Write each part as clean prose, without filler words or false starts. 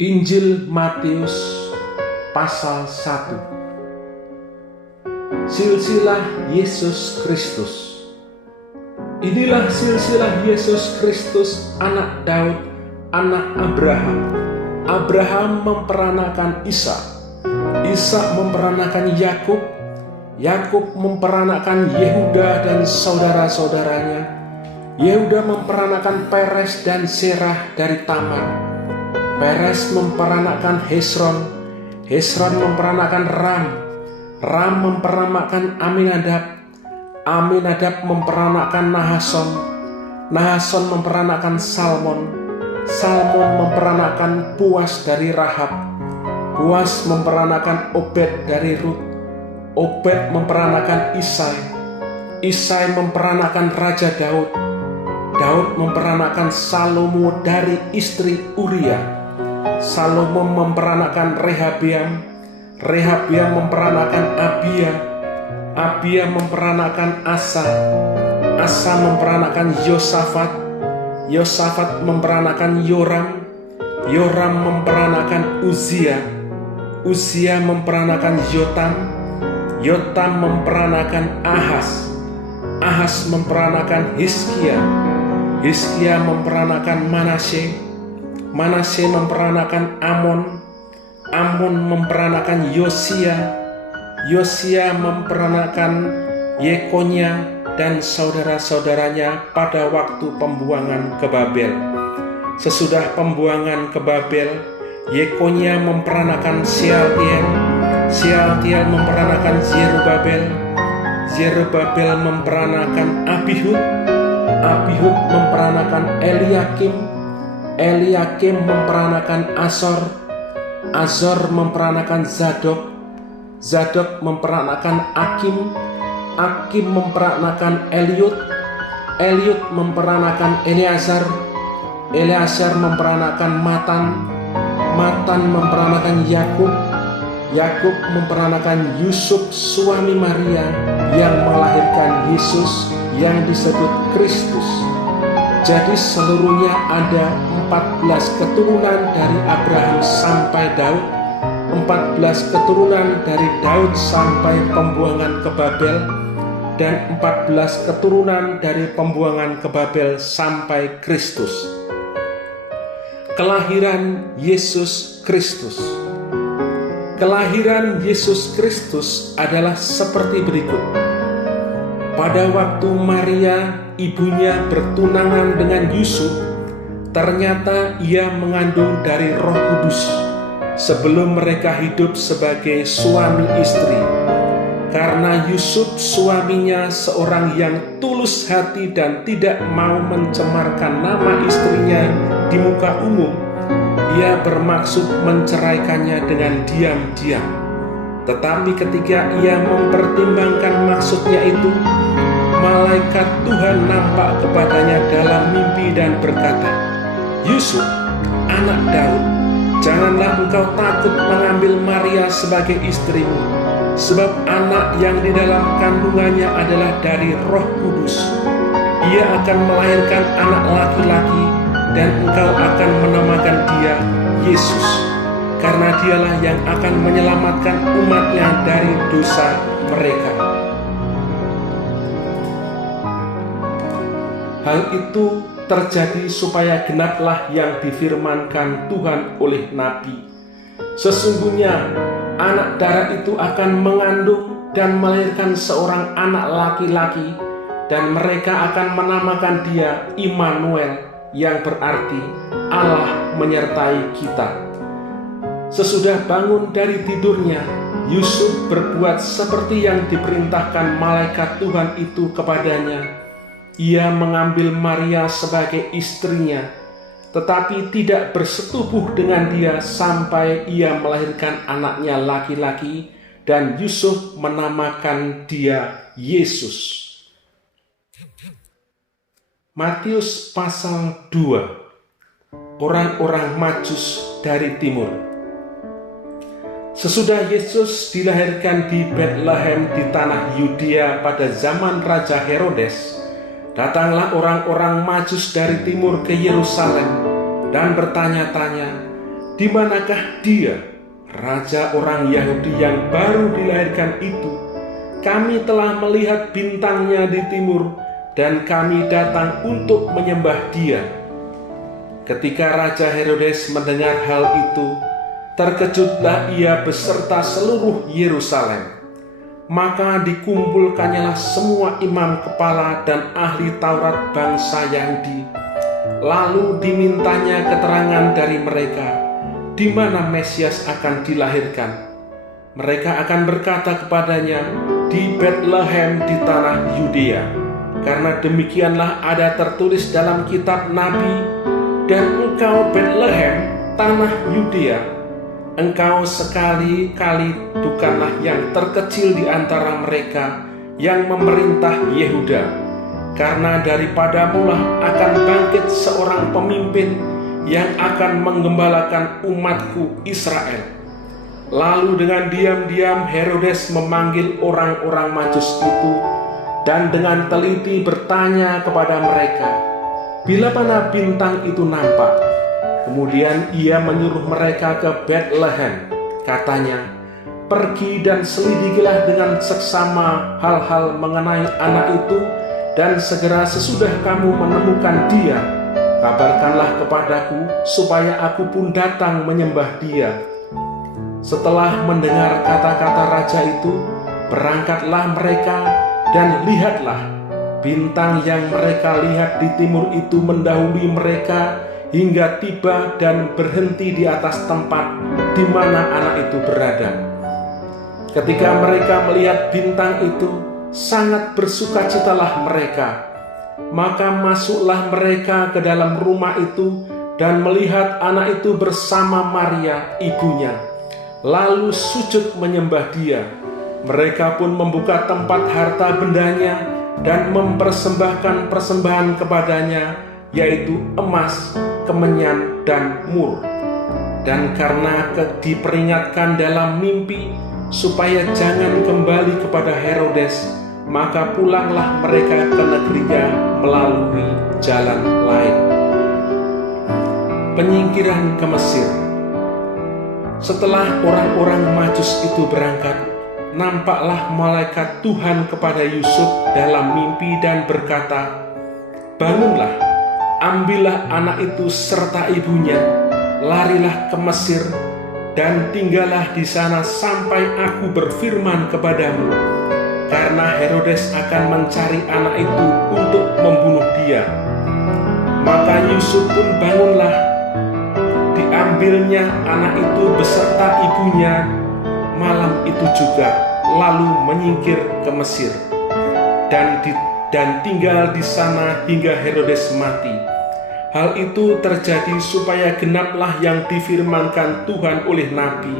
Injil Matius pasal 1. Silsilah Yesus Kristus. Inilah silsilah Yesus Kristus, anak Daud, anak Abraham. Abraham memperanakan Ishak, Ishak memperanakan Yakub, Yakub memperanakan Yehuda dan saudara-saudaranya. Yehuda memperanakan Peres dan Serah dari Tamar. Peres memperanakan Hesron, Hesron memperanakan Ram, Ram memperanakan Aminadab, Aminadab memperanakan Nahason, Nahason memperanakan Salmon, Salmon memperanakan Boas dari Rahab, Boas memperanakan Obed dari Rut, Obed memperanakan Isai, Isai memperanakan Raja Daud, Daud memperanakan Salomo dari istri Uria, Salomo memperanakan Rehabeam, Rehabeam memperanakan Abia, Abia memperanakan Asa, Asa memperanakan Yosafat, Yosafat memperanakan Yoram, Yoram memperanakan Uzia, Uzia memperanakan Yotam, Yotam memperanakan Ahas, Ahas memperanakan Hizkia, Hizkia memperanakan Manasye, Manasye memperanakan Amon, Amon memperanakan Yosia, Yosia memperanakan Yekonya dan saudara-saudaranya pada waktu pembuangan ke Babel. Sesudah pembuangan ke Babel, Yekonya memperanakan Shealtiel, Shealtiel memperanakan Zerubabel, Zerubabel memperanakan Abihud, Abihud memperanakan Eliakim, Eliakim memperanakan Azor, Azor memperanakan Zadok, Zadok memperanakan Akim, Akim memperanakan Eliud, Eliud memperanakan Eleazar, Eleazar memperanakan Matan, Matan memperanakan Yakub, Yakub memperanakan Yusuf suami Maria yang melahirkan Yesus yang disebut Kristus. Jadi seluruhnya ada 14 keturunan dari Abraham sampai Daud, 14 keturunan dari Daud sampai pembuangan ke Babel, dan 14 keturunan dari pembuangan ke Babel sampai Kristus. Kelahiran Yesus Kristus. Kelahiran Yesus Kristus adalah seperti berikut. Pada waktu Maria, ibunya, bertunangan dengan Yusuf, ternyata ia mengandung dari Roh Kudus sebelum mereka hidup sebagai suami istri. Karena Yusuf suaminya seorang yang tulus hati dan tidak mau mencemarkan nama istrinya di muka umum, ia bermaksud menceraikannya dengan diam-diam. Tetapi ketika ia mempertimbangkan maksudnya itu, malaikat Tuhan nampak kepadanya dalam mimpi dan berkata, "Yusuf, anak Daud, janganlah engkau takut mengambil Maria sebagai istrimu, sebab anak yang di dalam kandungannya adalah dari Roh Kudus. Ia akan melahirkan anak laki-laki, dan engkau akan menamakan dia Yesus, karena dialah yang akan menyelamatkan umatnya dari dosa mereka." Hal itu terjadi supaya genaplah yang difirmankan Tuhan oleh Nabi. Sesungguhnya anak darah itu akan mengandung dan melahirkan seorang anak laki-laki, dan mereka akan menamakan dia Immanuel, yang berarti Allah menyertai kita. Sesudah bangun dari tidurnya, Yusuf berbuat seperti yang diperintahkan malaikat Tuhan itu kepadanya. Ia mengambil Maria sebagai istrinya, tetapi tidak bersetubuh dengan dia sampai ia melahirkan anaknya laki-laki, dan Yusuf menamakan dia Yesus. Matius pasal 2. Orang-orang Majus dari timur. Sesudah Yesus dilahirkan di Betlehem di tanah Yudea pada zaman Raja Herodes, datanglah orang-orang Majus dari timur ke Yerusalem dan bertanya-tanya, di manakah dia, raja orang Yahudi yang baru dilahirkan itu? Kami telah melihat bintangnya di timur, dan kami datang untuk menyembah dia." Ketika Raja Herodes mendengar hal itu, terkejutlah ia beserta seluruh Yerusalem. Maka dikumpulkannyalah semua imam kepala dan ahli Taurat bangsa Yahudi. Lalu dimintanya keterangan dari mereka, di mana Mesias akan dilahirkan. Mereka akan berkata kepadanya, "Di Betlehem di tanah Yudea, karena demikianlah ada tertulis dalam kitab Nabi, dan engkau Betlehem, tanah Yudea, engkau sekali-kali bukanlah yang terkecil di antara mereka yang memerintah Yehuda, karena daripadamulah akan bangkit seorang pemimpin yang akan menggembalakan umatku Israel." Lalu dengan diam-diam Herodes memanggil orang-orang Majus itu dan dengan teliti bertanya kepada mereka, bila mana bintang itu nampak. Kemudian ia menyuruh mereka ke Betlehem. Katanya, "Pergi dan selidikilah dengan seksama hal-hal mengenai anak itu, dan segera sesudah kamu menemukan dia, kabarkanlah kepadaku supaya aku pun datang menyembah dia." Setelah mendengar kata-kata raja itu, berangkatlah mereka, dan lihatlah, bintang yang mereka lihat di timur itu mendahului mereka hingga tiba dan berhenti di atas tempat di mana anak itu berada. Ketika mereka melihat bintang itu, sangat bersukacitalah mereka. Maka masuklah mereka ke dalam rumah itu dan melihat anak itu bersama Maria, ibunya. Lalu sujud menyembah dia. Mereka pun membuka tempat harta bendanya dan mempersembahkan persembahan kepadanya, yaitu emas, kemenyan, dan mur. Dan karena diperingatkan dalam mimpi supaya jangan kembali kepada Herodes, maka pulanglah mereka ke negerinya melalui jalan lain. Penyingkiran ke Mesir. Setelah orang-orang Majus itu berangkat, nampaklah malaikat Tuhan kepada Yusuf dalam mimpi dan berkata, "Bangunlah, ambillah anak itu serta ibunya, larilah ke Mesir, dan tinggallah di sana sampai aku berfirman kepadamu, karena Herodes akan mencari anak itu untuk membunuh dia." Maka Yusuf pun bangunlah, diambilnya anak itu beserta ibunya malam itu juga, lalu menyingkir ke Mesir dan tinggal di sana hingga Herodes mati. Hal itu terjadi supaya genaplah yang difirmankan Tuhan oleh Nabi,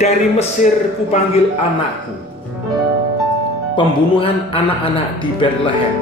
"Dari Mesir kupanggil anakku." Pembunuhan anak-anak di Betlehem.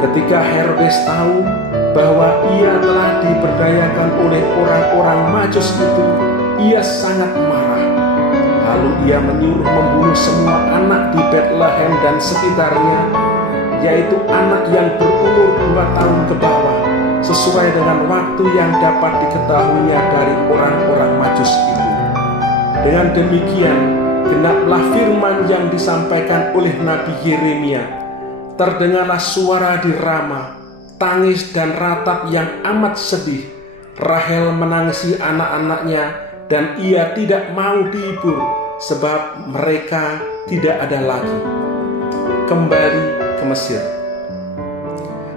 Ketika Herodes tahu bahwa ia telah diberdayakan oleh orang-orang Majus itu, ia sangat marah. Lalu ia menyuruh membunuh semua anak di Betlehem dan sekitarnya, yaitu anak yang berumur 2 tahun ke bawah, sesuai dengan waktu yang dapat diketahuinya dari orang-orang Majus itu. Dengan demikian, genaplah firman yang disampaikan oleh Nabi Yeremia. Terdengarlah suara di Rama, tangis dan ratap yang amat sedih. Rahel menangisi anak-anaknya, dan ia tidak mau dihibur, sebab mereka tidak ada lagi. Kembali ke Mesir.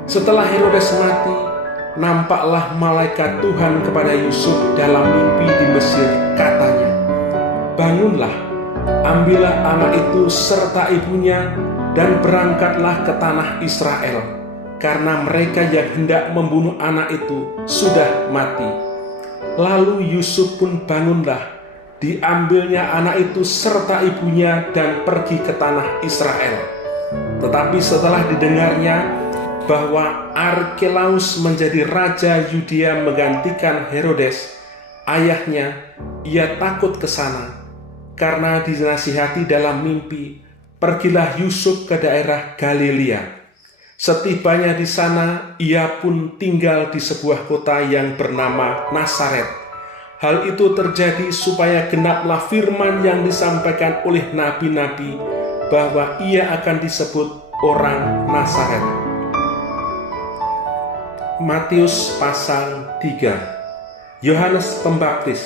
Setelah Herodes mati, nampaklah malaikat Tuhan kepada Yusuf dalam mimpi di Mesir. Katanya, "Bangunlah, ambillah anak itu serta ibunya, dan berangkatlah ke tanah Israel, karena mereka yang hendak membunuh anak itu sudah mati." Lalu Yusuf pun bangunlah, diambilnya anak itu serta ibunya dan pergi ke tanah Israel. Tetapi setelah didengarnya bahwa Arkelaus menjadi raja Yudea menggantikan Herodes, ayahnya, ia takut ke sana. Karena dinasihati dalam mimpi, pergilah Yusuf ke daerah Galilea. Setibanya di sana, ia pun tinggal di sebuah kota yang bernama Nazaret. Hal itu terjadi supaya genaplah firman yang disampaikan oleh nabi-nabi bahwa ia akan disebut orang Nazaret. Matius pasal 3. Yohanes Pembaptis.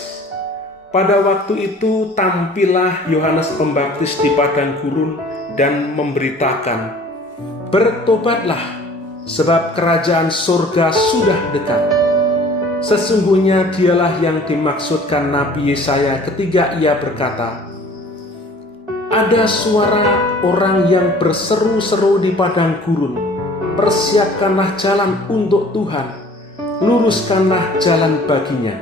Pada waktu itu tampillah Yohanes Pembaptis di padang gurun dan memberitakan, "Bertobatlah, sebab kerajaan surga sudah dekat." Sesungguhnya dialah yang dimaksudkan Nabi Yesaya ketika ia berkata, "Ada suara orang yang berseru-seru di padang gurun, persiapkanlah jalan untuk Tuhan, luruskanlah jalan baginya."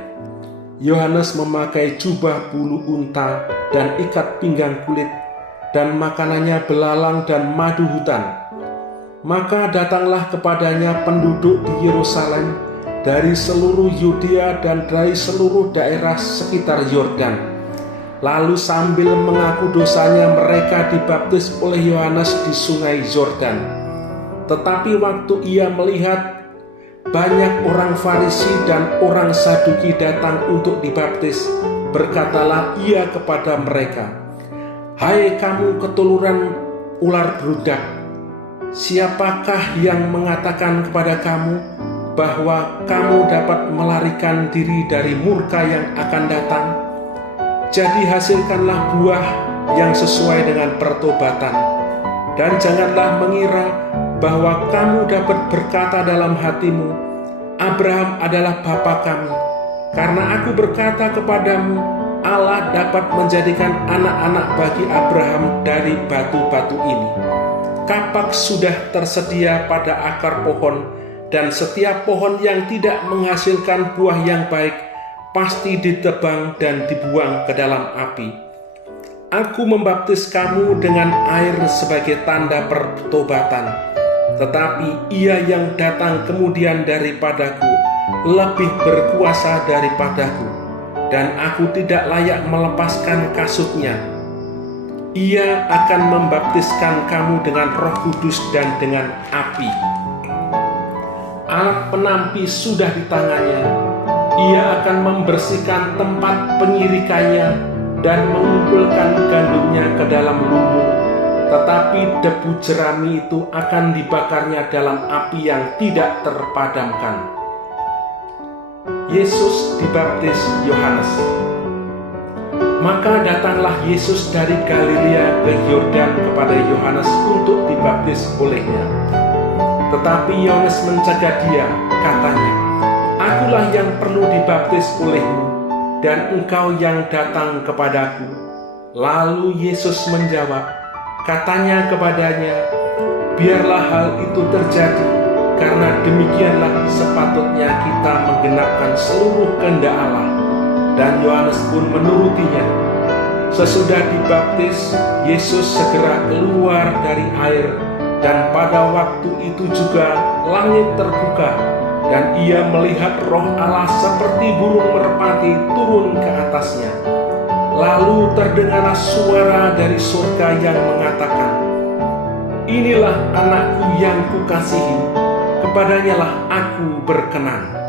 Yohanes memakai jubah bulu unta dan ikat pinggang kulit, dan makanannya belalang dan madu hutan. Maka datanglah kepadanya penduduk di Yerusalem dari seluruh Yudea dan dari seluruh daerah sekitar Yordan. Lalu sambil mengaku dosanya mereka dibaptis oleh Yohanes di sungai Yordan. Tetapi waktu ia melihat banyak orang Farisi dan orang Saduki datang untuk dibaptis, berkatalah ia kepada mereka, "Hai kamu keturunan ular beludak, siapakah yang mengatakan kepada kamu bahwa kamu dapat melarikan diri dari murka yang akan datang? Jadi hasilkanlah buah yang sesuai dengan pertobatan, dan janganlah mengira bahwa kamu dapat berkata dalam hatimu, Abraham adalah bapa kami. Karena aku berkata kepadamu, Allah dapat menjadikan anak-anak bagi Abraham dari batu-batu ini. Kapak sudah tersedia pada akar pohon, dan setiap pohon yang tidak menghasilkan buah yang baik pasti ditebang dan dibuang ke dalam api. Aku membaptis kamu dengan air sebagai tanda pertobatan, tetapi ia yang datang kemudian daripadaku lebih berkuasa daripadaku, dan aku tidak layak melepaskan kasutnya. Ia akan membaptiskan kamu dengan Roh Kudus dan dengan api. Alat penampi sudah di tangannya. Ia akan membersihkan tempat penyirikannya dan mengumpulkan gandumnya ke dalam lumbung. Tetapi debu jerami itu akan dibakarnya dalam api yang tidak terpadamkan. Yesus dibaptis Yohanes. Maka datanglah Yesus dari Galilea ke Yordan kepada Yohanes untuk dibaptis olehnya. Tetapi Yohanes mencegah dia, katanya, "Akulah yang perlu dibaptis olehmu, dan engkau yang datang kepadaku." Lalu Yesus menjawab, katanya kepadanya, "Biarlah hal itu terjadi, karena demikianlah sepatutnya kita menggenapkan seluruh kehendak Allah." Dan Yohanes pun menurutinya. Sesudah dibaptis, Yesus segera keluar dari air, dan pada waktu itu juga langit terbuka, dan ia melihat Roh Allah seperti burung merpati turun ke atasnya. Lalu terdengarlah suara dari surga yang mengatakan, "Inilah anakku yang kukasihi, kepadanyalah aku berkenan."